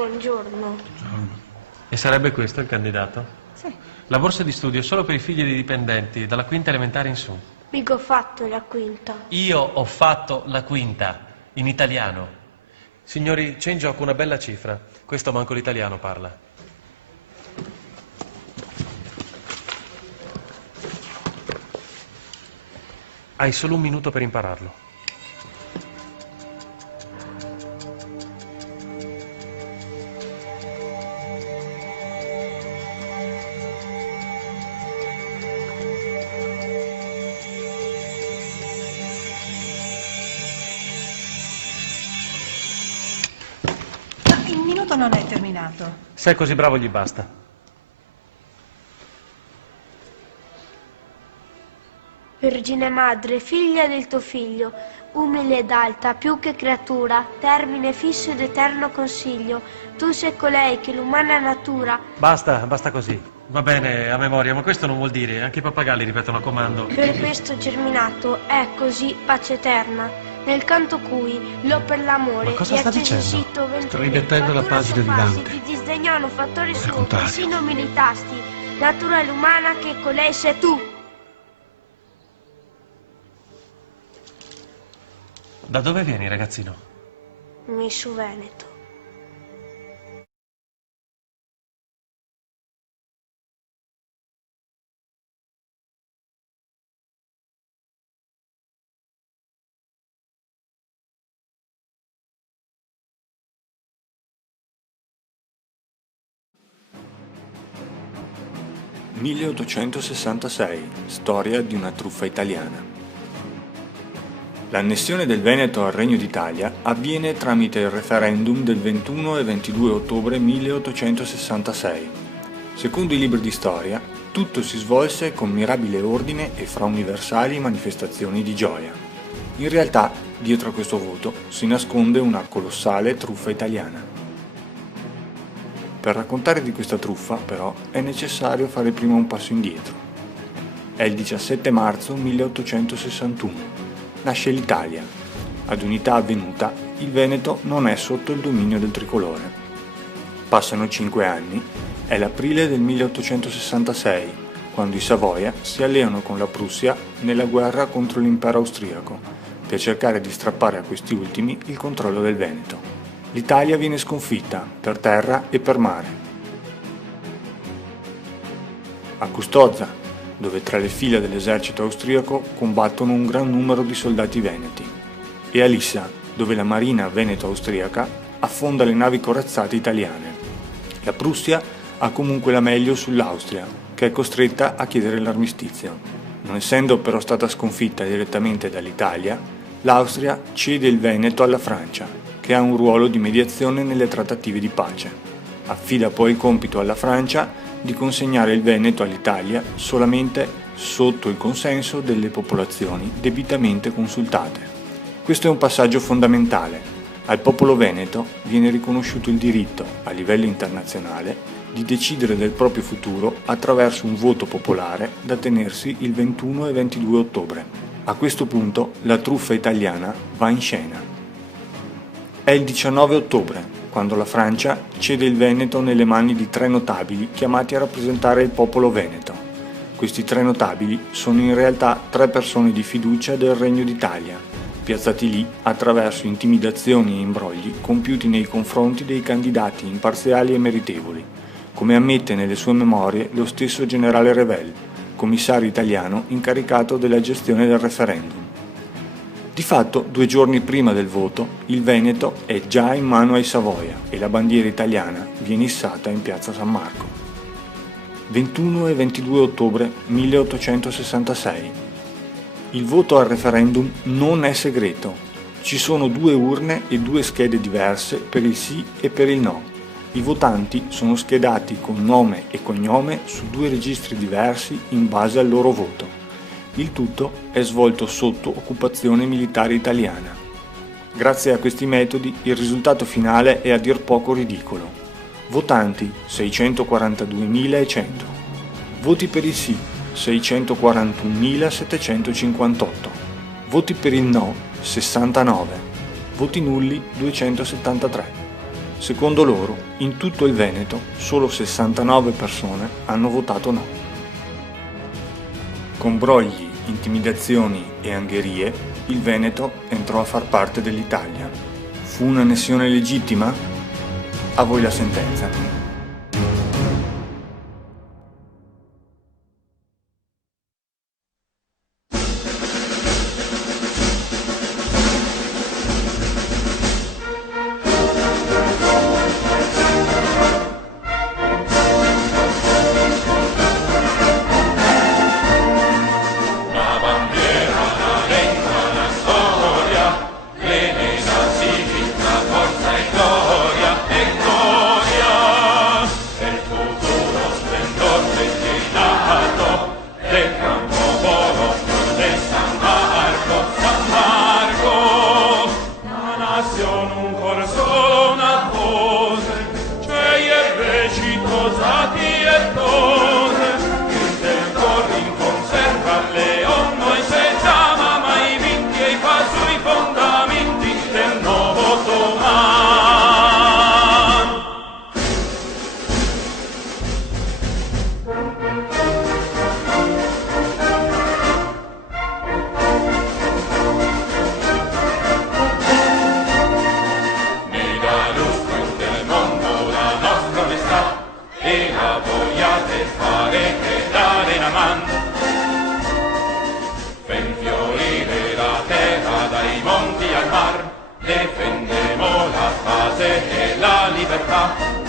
Buongiorno. E sarebbe questo il candidato? Sì. La borsa di studio solo per i figli dei dipendenti, dalla quinta elementare in su. Mica ho fatto la quinta. Io ho fatto la quinta, in italiano. Signori, c'è in gioco una bella cifra. Questo manco l'italiano parla. Hai solo un minuto per impararlo. Il minuto non è terminato. Se è così bravo gli basta. Vergine Madre, figlia del tuo figlio, umile ed alta, più che creatura, termine fisso ed eterno consiglio. Tu sei colei che l'umana natura. Basta così. Va bene, a memoria, ma questo non vuol dire. Anche i pappagalli ripetono a comando. Per questo germinato è così pace eterna. Nel canto cui, lo per l'amore, Ma cosa sta dicendo? Sto rimettendo la pagina di Dante. Ti disdegnano fattori suoi, contrario. persino militasti. Natura è l'umana che colei sei tu. Da dove vieni, ragazzino? Miss Veneto. (1866) Storia di una truffa italiana. L'annessione del Veneto al Regno d'Italia avviene tramite il referendum del 21 e 22 ottobre 1866. Secondo i libri di storia, tutto si svolse con mirabile ordine e fra universali manifestazioni di gioia. In realtà, dietro a questo voto si nasconde una colossale truffa italiana. Per raccontare di questa truffa, però, è necessario fare prima un passo indietro. È il 17 marzo 1861. Nasce l'Italia. Ad unità avvenuta, il Veneto non è sotto il dominio del tricolore. Passano 5 anni, è l'aprile del 1866, quando i Savoia si alleano con la Prussia nella guerra contro l'impero austriaco, per cercare di strappare a questi ultimi il controllo del Veneto. L'Italia viene sconfitta per terra e per mare. A Custozza, dove tra le fila dell'esercito austriaco combattono un gran numero di soldati veneti, e a Lissa, dove la marina veneto-austriaca affonda le navi corazzate italiane. La Prussia ha comunque la meglio sull'Austria, che è costretta a chiedere l'armistizio. Non essendo però stata sconfitta direttamente dall'Italia, l'Austria cede il Veneto alla Francia, che ha un ruolo di mediazione nelle trattative di pace. Affida poi il compito alla Francia di consegnare il Veneto all'Italia solamente sotto il consenso delle popolazioni debitamente consultate. Questo è un passaggio fondamentale. Al popolo veneto viene riconosciuto il diritto, a livello internazionale, di decidere del proprio futuro attraverso un voto popolare da tenersi il 21 e 22 ottobre. A questo punto la truffa italiana va in scena. È il 19 ottobre, quando la Francia cede il Veneto nelle mani di 3 notabili chiamati a rappresentare il popolo veneto. Questi 3 notabili sono in realtà 3 persone di fiducia del Regno d'Italia, piazzati lì attraverso intimidazioni e imbrogli compiuti nei confronti dei candidati imparziali e meritevoli, come ammette nelle sue memorie lo stesso generale Revel, commissario italiano incaricato della gestione del referendum. Di fatto, 2 giorni prima del voto, il Veneto è già in mano ai Savoia e la bandiera italiana viene issata in piazza San Marco. 21 e 22 ottobre 1866. Il voto al referendum non è segreto. Ci sono 2 urne e 2 schede diverse per il sì e per il no. I votanti sono schedati con nome e cognome su 2 registri diversi in base al loro voto. Il tutto è svolto sotto occupazione militare italiana. Grazie a questi metodi il risultato finale è a dir poco ridicolo. Votanti 642.100. Voti per il sì 641.758. Voti per il no 69. Voti nulli 273. Secondo loro, in tutto il Veneto, solo 69 persone hanno votato no. Con brogli, intimidazioni e angherie, il Veneto entrò a far parte dell'Italia. Fu un'annessione legittima? A voi la sentenza. Difendemo la pace e la libertà.